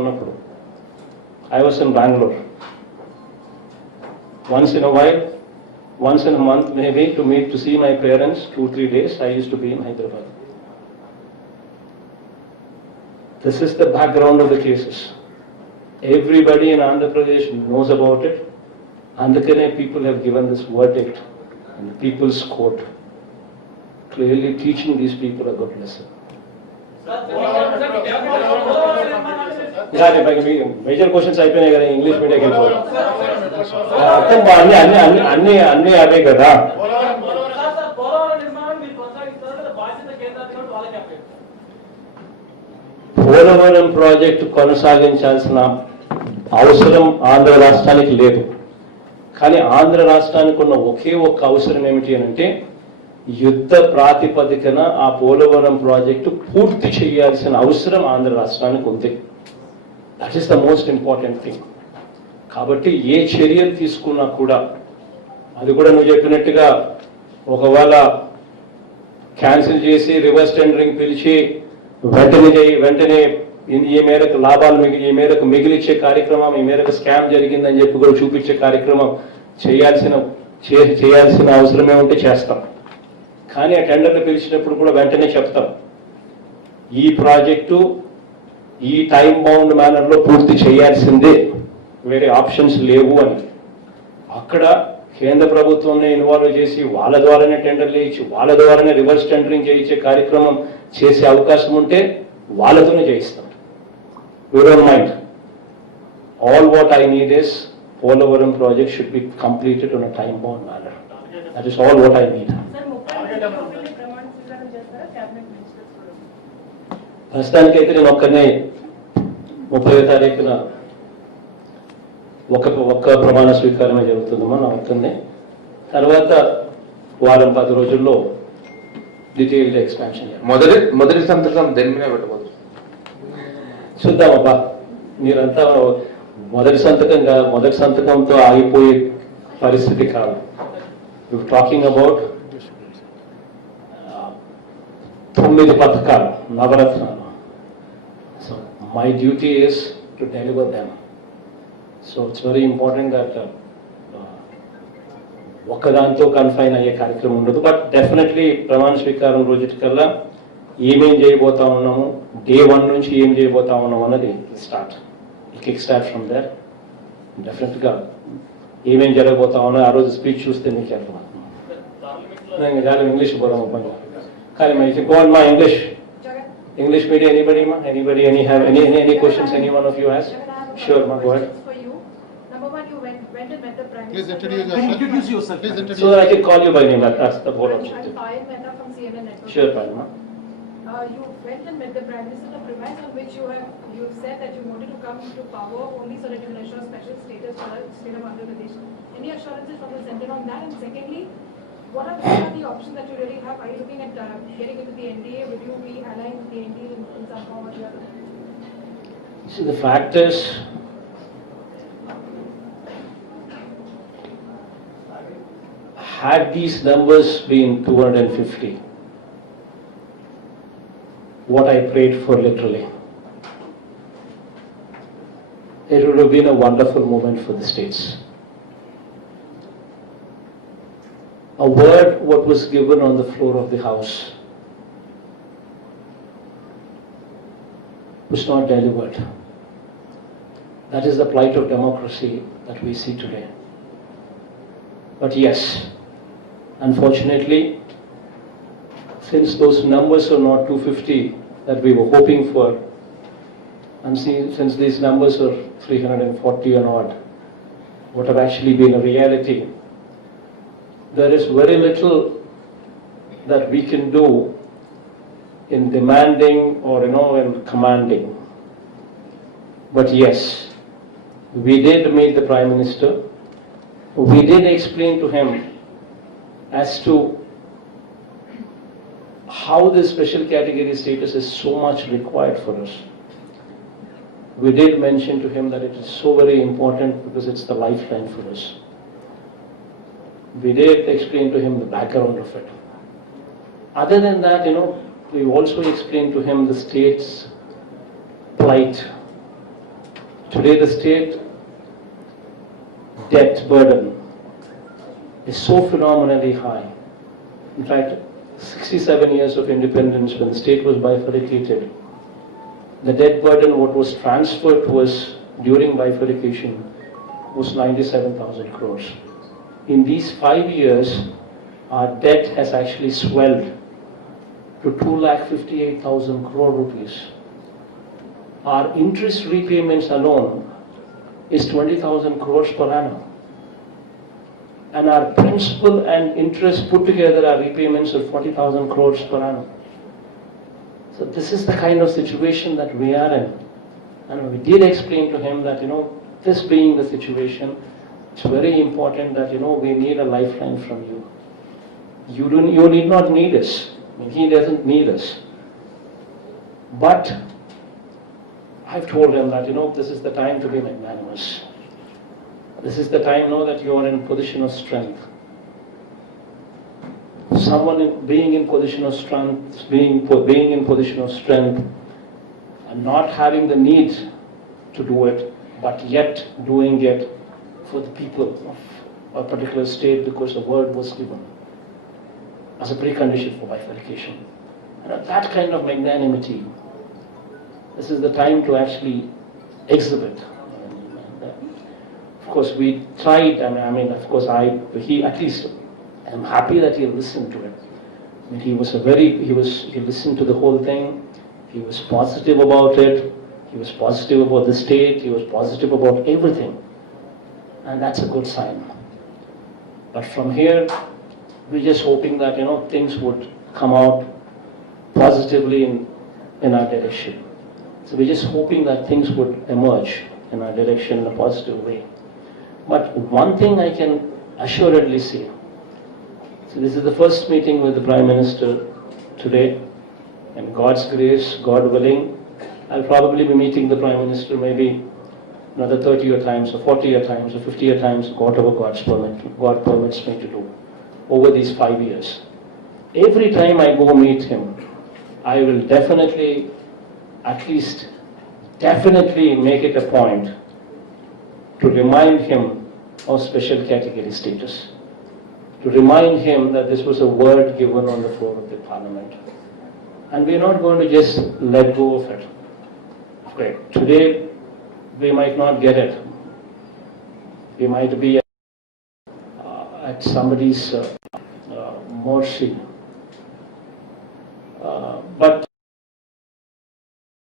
ఉన్నప్పుడు I was in Bangalore. Once in a while, once in a month maybe, to see my parents, 2-3 days, I used to be in Hyderabad. This is the background of the cases. Everybody in Andhra Pradesh knows about it. Andhra people have given this verdict in the People's Court, clearly teaching these people a good lesson. Major questions అయిపోయినాయి కదా, English మీడియాకి వెళ్ళిపోవాలి. అన్ని అవే కదా. Polavaram project కొనసాగించాల్సిన అవసరం ఆంధ్ర రాష్ట్రానికి లేదు. కానీ ఆంధ్ర రాష్ట్రానికి ఉన్న ఒకే ఒక్క అవసరం ఏమిటి అని అంటే, యుద్ధ ప్రాతిపదికన ఆ పోలవరం ప్రాజెక్టు పూర్తి చేయాల్సిన అవసరం ఆంధ్ర రాష్ట్రానికి ఉంది. That is the most important thing. కాబట్టి ఏ చర్యలు తీసుకున్నా కూడా, అది కూడా నువ్వు చెప్పినట్టుగా ఒకవేళ క్యాన్సిల్ చేసి రివర్స్ టెండరింగ్ పిలిచి వెంటనే ఈ మేరకు లాభాలు ఈ మేరకు మిగిలిచ్చే కార్యక్రమం, ఈ మేరకు స్కామ్ జరిగిందని చెప్పి కూడా చూపించే కార్యక్రమం చేయాల్సిన అవసరమే ఉంటే చేస్తాం. కానీ ఆ టెండర్లు పిలిచినప్పుడు కూడా వెంటనే చెప్తాం, ఈ ప్రాజెక్టు ఈ టైం బౌండ్ మేనర్లో పూర్తి చేయాల్సిందే, వేరే ఆప్షన్స్ లేవు అని. అక్కడ కేంద్ర ప్రభుత్వంని ఇన్వాల్వ్ చేసి వాళ్ళ ద్వారానే టెండర్లు ఇచ్చి వాళ్ళ ద్వారానే రివర్స్ టెండరింగ్ చేయించే కార్యక్రమం చేసే అవకాశం ఉంటే వాళ్ళతోనే చేయిస్తాం. We don't mind. All what I need is Polavaram project should be completed on a time bound manner. That is all what I need. ప్రస్తుతానికైతే నేను ఒక్కనే 30వ తారీఖున ఒక్క ప్రమాణ స్వీకారమే జరుగుతుందమ్మా నా ఒక్కనే. తర్వాత వారం 10 రోజుల్లో డీటెయిల్డ్ ఎక్స్పాన్షన్. మొదటి సంతకం దేని మీద పెట్టబోతుంది చూద్దామబ్బా. మీరంతా మొదటి సంతకంతో ఆగిపోయే పరిస్థితి కాదు. టాకింగ్ అబౌట్ 9 పథకాలు, నవరత్నాలు. So my duty is to deliver them. So it's very important that ఒక్కదాంతో కన్ఫైన్ అయ్యే కార్యక్రమం ఉండదు. బట్ డెఫినెట్లీ ప్రమాణ స్వీకారం రోజుకల్లా ఏమేం చేయబోతా ఉన్నాము, డే 1 నుంచి ఏం చేయబోతా ఉన్నాము అన్నది కిక్ స్టార్ట్ ఫ్రమ్ దేర్. డెఫినెట్గా ఏమేం జరగబోతా ఉన్నా ఆ రోజు స్పీచ్ చూస్తే మీకు అర్థమవుతుంది. నేను ఇంగ్లీష్ పోదాం పని కానీ మా English medium anybody any questions any one of you has? Sure, ma, go ahead. Number one, you went and met the Prime Minister. Please introduce yourself. So that I can call you by name. That's the whole objective. I'm Payal Mehta from CNN Network. Sure, Payal. You went and met the Prime Minister, the premise on which you said that you wanted to come to power only so that you can assure special status for the state of Andhra Pradesh. Any assurances from the centre on that? And secondly, what are the options that you really have? Are you looking at getting into the NDA? Would you be allying with the NDA in some form or the other? See, the fact is, had these numbers been 250, what I prayed for literally, it would have been a wonderful moment for the states. A word what was given on the floor of the House was not delivered. That is the plight of democracy that we see today. But yes, unfortunately, since those numbers are not 250 that we were hoping for, and since these numbers are 340 and odd, what have actually been a reality, there is very little that we can do in demanding or in commanding. But yes, we did meet the Prime Minister. We did explain to him as to how this special category status is so much required for us. We did mention to him that it is so very important because it's the lifeline for us. We did explain to him the background of it. Other than that, we also explained to him the state's plight Today the state debt burden is so phenomenally high. In fact, 67 years of independence, when the state was bifurcated, the debt burden what was transferred to us during bifurcation was 97,000 crores. In these 5 years, our debt has actually swelled to 2,58,000 crore rupees. Our interest repayments alone is 20,000 crores per annum. And our principal and interest put together are repayments of 40,000 crores per annum. So this is the kind of situation that we are in. And we did explain to him that, this being the situation, it's very important that, we need a lifeline from you. You need not need us. I mean, he doesn't need us. But I've told him that, this is the time to be magnanimous. This is the time now that you are in position of strength. Someone being in position of strength, being in position of strength, and not having the need to do it, but yet doing it for the people of a particular state because a word was given as a precondition for bifurcation. And that kind of magnanimity, this is the time to actually exhibit. Of course, we tried, he at least, I'm happy that he listened to it. I mean, he listened to the whole thing. He was positive about it. He was positive about the state. He was positive about everything. And that's a good sign. But from here, we're just hoping that, things would come out positively in our direction. So we're just hoping that things would emerge in our direction in a positive way. But one thing I can assuredly say, so this is the first meeting with the Prime Minister today, and God's grace, God willing, I'll probably be meeting the Prime Minister maybe another 30 times, or 40 times, or 50 times, whatever God permits me to do over these 5 years. Every time I go meet him, I will definitely make it a point to remind him of special category status, to remind him that this was a word given on the floor of the Parliament. And we're not going to just let go of it. Okay, today we might not get it. We might be at somebody's mercy. But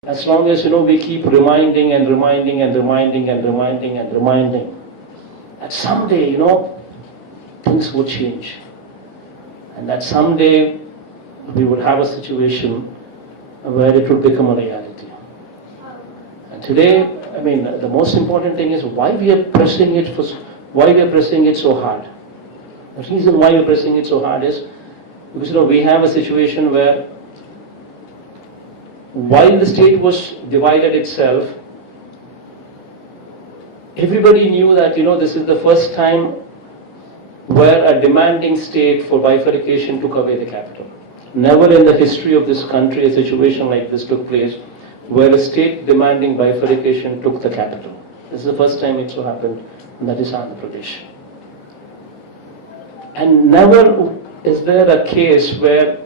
as long as we keep reminding and reminding and reminding and reminding and reminding, that someday things would change, and that someday we would have a situation where it would become a reality. And today, the most important thing is why we are pressing it so hard. The reason why we're pressing it so hard is because we have a situation where, while the state was divided itself, everybody knew that this is the first time where a demanding state for bifurcation took away the capital. Never in the history of this country a situation like this took place, where a state demanding bifurcation took the capital. This is the first time it so happened, and that is Andhra Pradesh. And never is there a case where,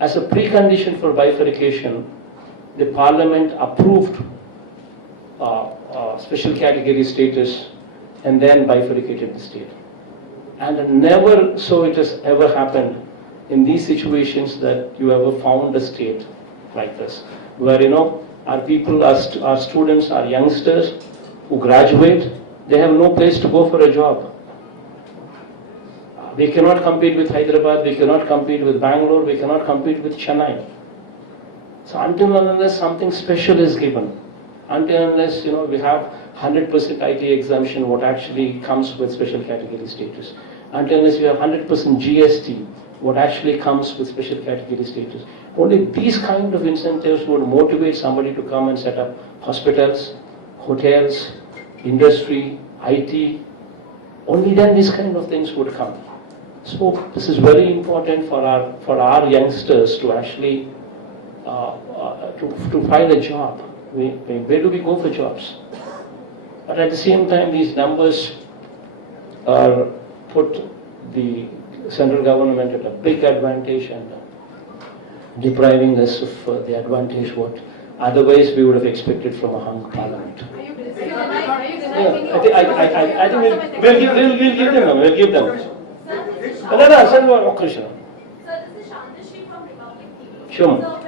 as a precondition for bifurcation, the Parliament approved special category status and then bifurcated the state. And never so it has ever happened in these situations that you ever found a state like this, where our people, our students, our youngsters who graduate, they have no place to go for a job. We cannot compete with Hyderabad, we cannot compete with Bangalore, we cannot compete with Chennai. So until and unless something special is given, until and unless we have 100% IT exemption, what actually comes with special category status, until unless we have 100% GST, what actually comes with special category status, only these kind of incentives would motivate somebody to come and set up hospitals, hotels, industry, IT. Only then these kind of things would come. So this is very important for our youngsters to actually to find a job. Where do we go for jobs? But at the same time, these numbers are put the central government at a big advantage and depriving us of the advantage what otherwise we would have expected from a hung parliament. Are you denying Yeah, I think we'll give them. We'll give them. Sir, this is No, no, sir, no, Krishna. Sir, this is Shanti from Republic TV. Sure. Sir,